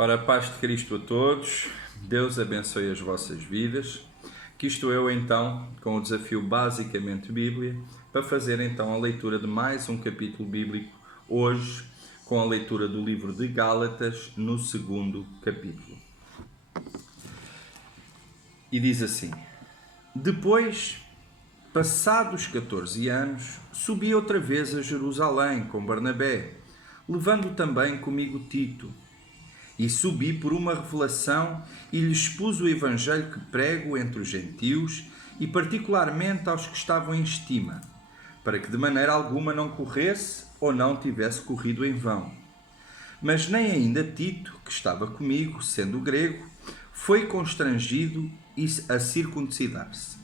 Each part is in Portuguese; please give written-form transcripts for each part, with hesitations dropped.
Ora, paz de Cristo a todos, Deus abençoe as vossas vidas. Aqui estou eu então com o desafio basicamente Bíblia, para fazer então a leitura de mais um capítulo bíblico, hoje com a leitura do livro de Gálatas no segundo capítulo. E diz assim: Depois, passados 14 anos, subi outra vez a Jerusalém com Barnabé, levando também comigo Tito. E subi por uma revelação e lhes expus o evangelho que prego entre os gentios e particularmente aos que estavam em estima, para que de maneira alguma não corresse ou não tivesse corrido em vão. Mas nem ainda Tito, que estava comigo, sendo grego, foi constrangido a circuncidar-se.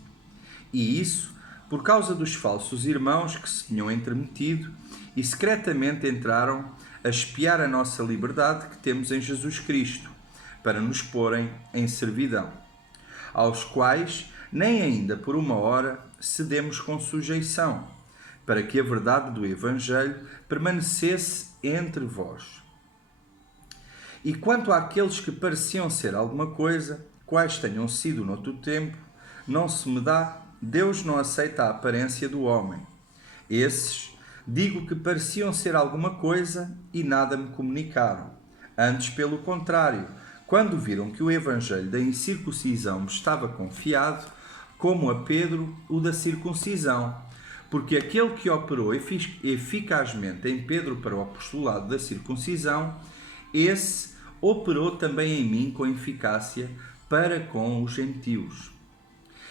E isso por causa dos falsos irmãos que se tinham entremetido e secretamente entraram a espiar a nossa liberdade que temos em Jesus Cristo, para nos porem em servidão, aos quais nem ainda por uma hora cedemos com sujeição, para que a verdade do Evangelho permanecesse entre vós. E quanto àqueles que pareciam ser alguma coisa, quais tenham sido noutro tempo, não se me dá, Deus não aceita a aparência do homem. Esses, digo que pareciam ser alguma coisa e nada me comunicaram. Antes, pelo contrário, quando viram que o evangelho da incircuncisão me estava confiado, como a Pedro o da circuncisão, porque aquele que operou eficazmente em Pedro para o apostolado da circuncisão, esse operou também em mim com eficácia para com os gentios.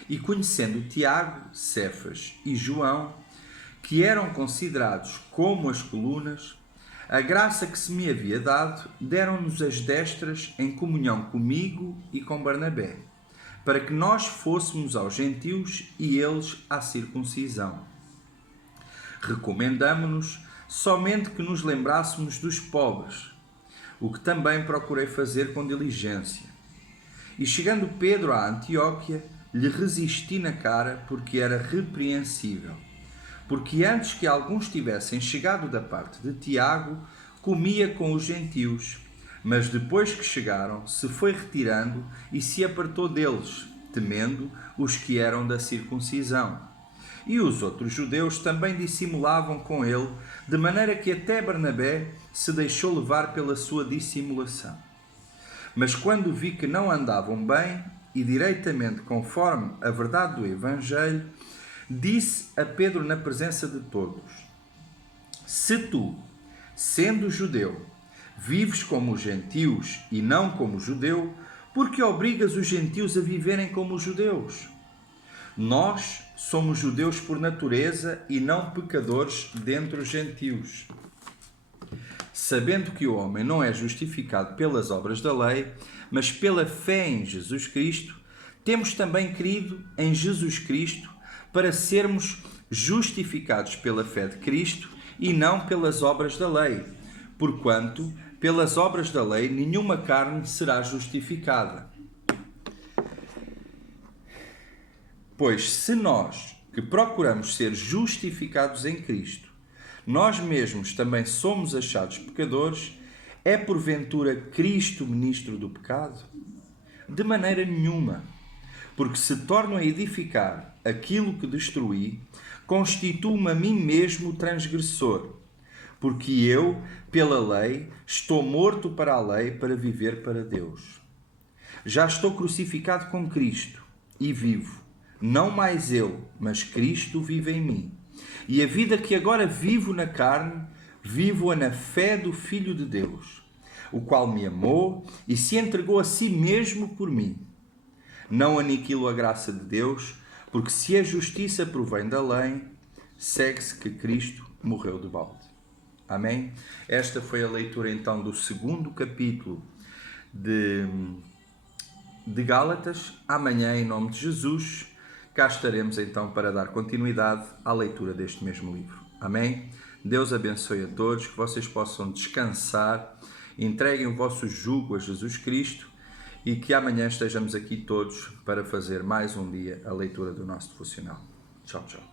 E conhecendo Tiago, Cefas e João, que eram considerados como as colunas, a graça que se me havia dado, deram-nos as destras em comunhão comigo e com Barnabé, para que nós fôssemos aos gentios e eles à circuncisão. Recomendamo-nos somente que nos lembrássemos dos pobres, o que também procurei fazer com diligência. E chegando Pedro à Antioquia, lhe resisti na cara porque era repreensível. Porque antes que alguns tivessem chegado da parte de Tiago, comia com os gentios, mas depois que chegaram, se foi retirando e se apartou deles, temendo os que eram da circuncisão. E os outros judeus também dissimulavam com ele, de maneira que até Barnabé se deixou levar pela sua dissimulação. Mas quando vi que não andavam bem e direitamente conforme a verdade do Evangelho, disse a Pedro na presença de todos: Se tu, sendo judeu, vives como os gentios e não como judeu, por que obrigas os gentios a viverem como os judeus? Nós somos judeus por natureza e não pecadores dentre os gentios. Sabendo que o homem não é justificado pelas obras da lei, mas pela fé em Jesus Cristo, temos também crido em Jesus Cristo para sermos justificados pela fé de Cristo e não pelas obras da lei, porquanto, pelas obras da lei, nenhuma carne será justificada. Pois se nós, que procuramos ser justificados em Cristo, nós mesmos também somos achados pecadores, é porventura Cristo ministro do pecado? De maneira nenhuma, porque se torno a edificar aquilo que destruí, constituo-me a mim mesmo transgressor, porque eu, pela lei, estou morto para a lei para viver para Deus. Já estou crucificado com Cristo e vivo, não mais eu, mas Cristo vive em mim. E a vida que agora vivo na carne, vivo-a na fé do Filho de Deus, o qual me amou e se entregou a si mesmo por mim. Não aniquilo a graça de Deus, porque se a justiça provém da lei, segue-se que Cristo morreu de balde. Amém? Esta foi a leitura então do segundo capítulo de Gálatas. Amanhã, em nome de Jesus, cá estaremos então para dar continuidade à leitura deste mesmo livro. Amém? Deus abençoe a todos, que vocês possam descansar, entreguem o vosso jugo a Jesus Cristo e que amanhã estejamos aqui todos para fazer mais um dia a leitura do nosso devocional. Tchau, tchau.